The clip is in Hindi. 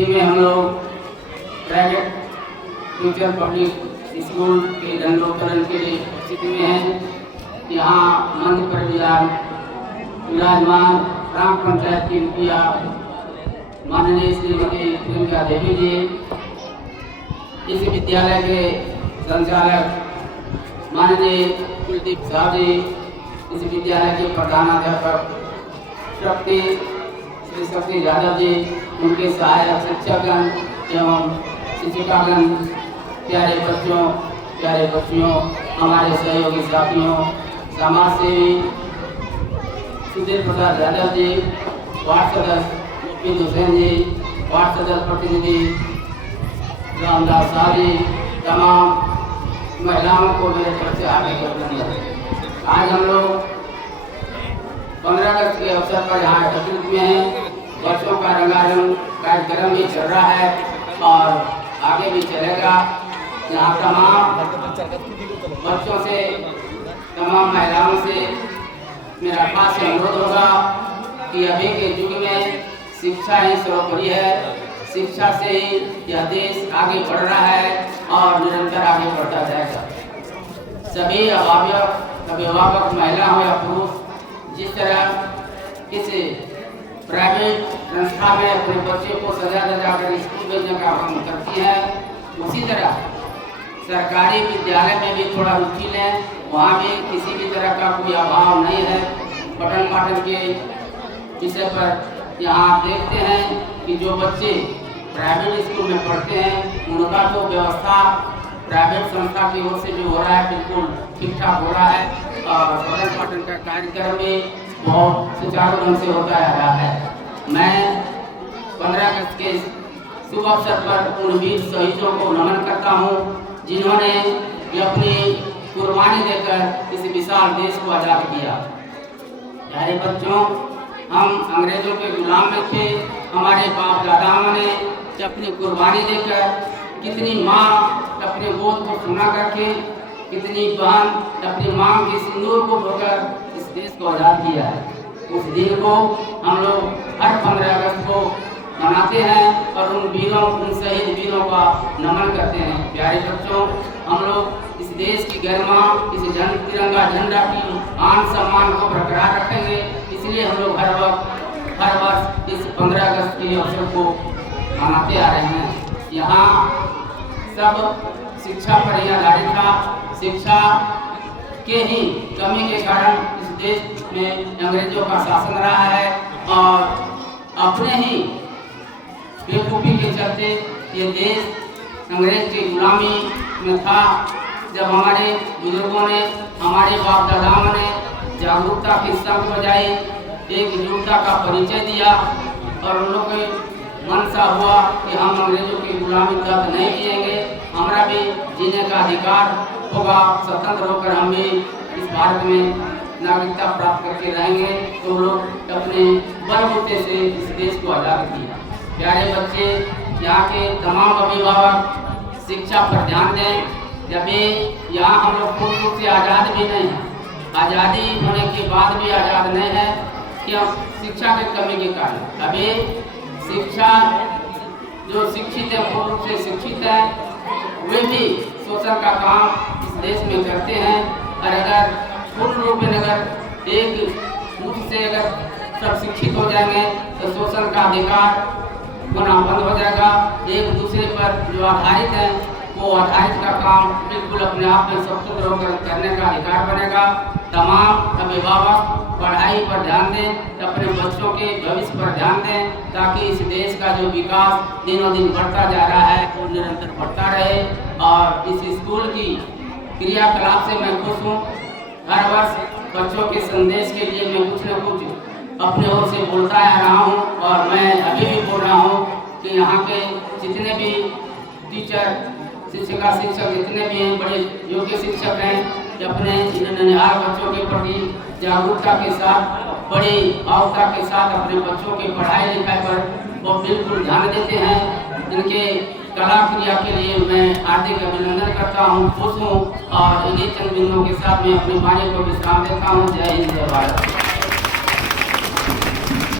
स्थिति में हम लोग प्राइवेट फ्यूचर पब्लिक स्कूल के दंडोत्तोलन के स्थिति में हैं। यहाँ मंच पर विराजमान ग्राम पंचायत की मुखिया माननीय श्रीमती प्रियंका देवी जी, इस विद्यालय के संचालक माननीय कुलदीप साहब जी, इस विद्यालय के प्रधानाध्यापक श्री शक्ति यादव जी, उनके सहायक शिक्षकगण एवं शिक्षिकागण, प्यारे बच्चों, प्यारे बच्चियों, हमारे सहयोगी साथियों, समाज सेवी सुधीर प्रसाद यादव जी, वार्ड सदस्य मुफीद हुसैन जी, वार्ड सदस्य प्रतिनिधि रामदास शाह जी, तमाम महिलाओं को मेरे तरफ से हार्दिक अभिनंदन। आज हम लोग 15 अगस्त के अवसर पर यहाँ एकत्रित में हैं। बच्चों का रंगारंग कार्यक्रम भी चल रहा है और आगे भी चलेगा। यहाँ तमाम बच्चों से, तमाम महिलाओं से मेरा खास अनुरोध होगा कि अभी के युग में शिक्षा ही सर्वोपरि है। शिक्षा से ही यह देश आगे बढ़ रहा है और निरंतर आगे बढ़ता जाएगा। सभी अभिभावक महिला हो या पुरुष, जिस तरह इस प्राइवेट संस्था में अपने बच्चे को सजा कर स्कूल भेजने का काम करती है, उसी तरह सरकारी विद्यालय में भी थोड़ा रुचि लें। वहाँ भी किसी भी तरह का कोई अभाव नहीं है। पठन पाठन के विषय पर यहाँ आप देखते हैं कि जो बच्चे प्राइवेट स्कूल में पढ़ते हैं, उनका तो व्यवस्था प्राइवेट संस्था की ओर से जो हो रहा है बिल्कुल ठीक ठाक हो रहा है और पठन पाठन का कार्यक्रम भी बहुत सुचारू ढंग से होता रहा है। मैं 15 अगस्त के शुभ अवसर पर उन वीर शहीदों को नमन करता हूँ, जिन्होंने अपनी कुर्बानी देकर इस विशाल देश को आज़ाद किया। प्यारे बच्चों, हम अंग्रेजों के गुलाम में थे। हमारे बाप दादाओं ने अपनी कुर्बानी देकर, कितनी माँ अपने गोद को सुना करके, कितनी बहन अपनी माँ के सिंदूर को धोकर इस देश को आज़ाद किया है। उस दिन को हम लोग हर 15 अगस्त को मनाते हैं और उन वीरों, उन शहीद वीरों का नमन करते हैं। प्यारे बच्चों, हम लोग इस देश की गरिमा, इस तिरंगा झंडा की आन सम्मान को बरकरार रखेंगे। इसलिए हम लोग हर वर्ष इस 15 अगस्त के अवसर को मनाते आ रहे हैं। यहाँ सब शिक्षा पर ही आधारित था। शिक्षा के ही कमी के कारण इस देश में अंग्रेजों का शासन रहा है और अपने ही बेवकूफ़ी के चलते ये देश अंग्रेज की गुलामी में था। जब हमारे बुजुर्गों ने, हमारे बाप दादाओं ने जागरूकता की शब्द बजाई, एक एकजुटता का परिचय दिया और उन लोगों के मन सा हुआ कि हम अंग्रेजों की गुलामी तक नहीं जिएंगे, हमारा भी जीने का अधिकार होगा, स्वतंत्र होकर हम भी इस भारत में नागरिकता प्राप्त करके रहेंगे। तो लोग अपने बलबूते से इस देश को आज़ाद किया। प्यारे बच्चे, यहाँ के तमाम अभिभावक शिक्षा पर ध्यान दें। जब यहाँ हम लोग पूर्ण रूप से आज़ाद भी नहीं हैं, आज़ादी होने के बाद भी आज़ाद नहीं है, क्यों? शिक्षा के कमी के कारण। अभी शिक्षा, जो शिक्षित है, पूर्ण रूप से शिक्षित है, वे भी शोषण का काम इस देश में करते हैं। और अगर पूर्ण रूप में अगर एक रूप से अगर सब शिक्षित हो जाएंगे तो शोषण का अधिकार होना बंद हो जाएगा। एक दूसरे पर जो आधारित है, वो आधारित का काम बिल्कुल अपने आप में स्वतंत्र होकर करने का अधिकार बनेगा। तमाम अभिभावक पढ़ाई पर ध्यान दें, अपने बच्चों के भविष्य पर ध्यान दें, ताकि इस देश का जो विकास दिनों दिन बढ़ता जा रहा है वो निरंतर बढ़ता रहे। और इस स्कूल की क्रियाकलाप से मैं खुश हूँ। हर वर्ष बच्चों के संदेश के लिए मैं कुछ न कुछ अपने ओर से बोलता आ रहा हूँ और मैं अभी भी बोल रहा हूँ कि यहाँ के जितने भी टीचर, शिक्षिका, शिक्षक जितने भी हैं, बड़े योग्य शिक्षक हैं, अपने ननिहाल बच्चों के प्रति जागरूकता के साथ, बड़ी भावुकता के साथ अपने बच्चों के पढ़ाई लिखाई पर वो बिल्कुल ध्यान देते हैं। इनके कला क्रिया के लिए मैं हार्दिक अभिनंदन करता हूँ, खुश हूँ और इन्हीं चंद बिंदुओं के साथ मैं अपनी वाणी को विश्राम देता हूँ। जय हिंद, जय भारत।